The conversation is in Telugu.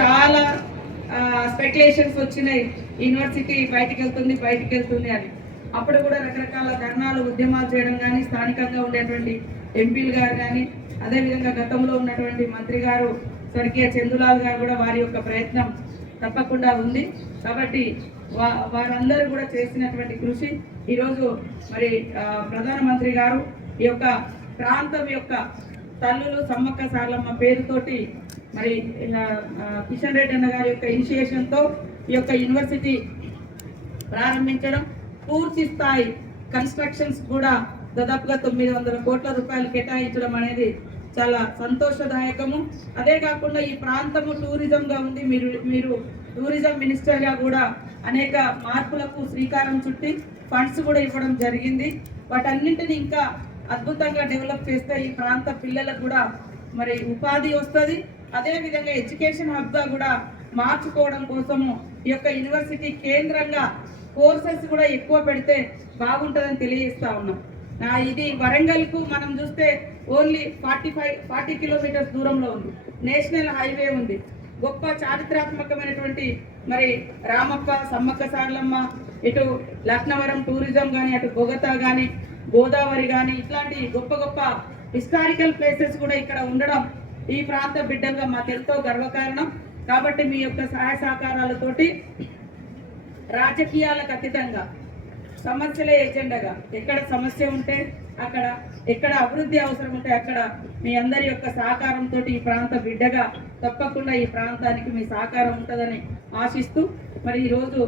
చాలా స్పెక్యులేషన్స్ వచ్చినాయి. యూనివర్సిటీ బయటికి వెళ్తుంది బయటికి వెళ్తుంది అని. అప్పుడు కూడా రకరకాల ధర్నాలు ఉద్యమాలు చేయడం కానీ స్థానికంగా ఉండేటువంటి ఎంపీలు గారు కానీ అదేవిధంగా గతంలో ఉన్నటువంటి మంత్రి గారు స్వర్గీయ చందులాల్ గారు కూడా వారి యొక్క ప్రయత్నం తప్పకుండా ఉంది. కాబట్టి వా వారందరూ కూడా చేసినటువంటి కృషి. ఈరోజు మరి ప్రధానమంత్రి గారు ఈ యొక్క ప్రాంతం యొక్క తల్లులు సమ్మక్క సార్లమ్మ పేరుతోటి మరి ఇలా, కిషన్ రెడ్డి అన్న గారి యొక్క ఇనిషియేషన్తో ఈ యొక్క యూనివర్సిటీ ప్రారంభించడం పూర్తి స్థాయి కన్స్ట్రక్షన్స్ కూడా దాదాపుగా తొమ్మిది వందల కోట్ల రూపాయలు కేటాయించడం అనేది చాలా సంతోషదాయకము. అదే కాకుండా ఈ ప్రాంతము టూరిజంగా ఉంది. మీరు మీరు టూరిజం మినిస్టర్గా కూడా అనేక మార్పులకు శ్రీకారం చుట్టి ఫండ్స్ కూడా ఇవ్వడం జరిగింది. వాటన్నింటిని ఇంకా అద్భుతంగా డెవలప్ చేస్తే ఈ ప్రాంత పిల్లలకు కూడా మరి ఉపాధి వస్తుంది. అదేవిధంగా ఎడ్యుకేషన్ హబ్గా కూడా మార్చుకోవడం కోసము ఈ యొక్క యూనివర్సిటీ కేంద్రంగా కోర్సెస్ కూడా ఎక్కువ పెడితే బాగుంటుందని తెలియజేస్తా ఉన్నాం. ఇది వరంగల్కు మనం చూస్తే only forty five forty kilometres దూరంలో ఉంది. నేషనల్ హైవే ఉంది. గొప్ప చారిత్రాత్మకమైనటువంటి మరి రామప్ప సమ్మక్క సార్లమ్మ ఇటు లక్నవరం టూరిజం కానీ అటు బొగతా కానీ గోదావరి కానీ ఇట్లాంటి గొప్ప గొప్ప హిస్టారికల్ ప్లేసెస్ కూడా ఇక్కడ ఉండడం ఈ ప్రాంత బిడ్డలుగా మాకెంతో గర్వకారణం. కాబట్టి మీ యొక్క సహాయ సహకారాలతోటి రాజకీయాలకు అతీతంగా సమస్యలే ఎజెండాగా ఎక్కడ సమస్య ఉంటే అక్కడ ఎక్కడ అభివృద్ధి అవసరం ఉంటే అక్కడ మీ అందరి యొక్క సహకారంతో ఈ ప్రాంత బిడ్డగా తప్పకుండా ఈ ప్రాంతానికి మీ సహకారం ఉంటుందని ఆశిస్తూ మరి ఈరోజు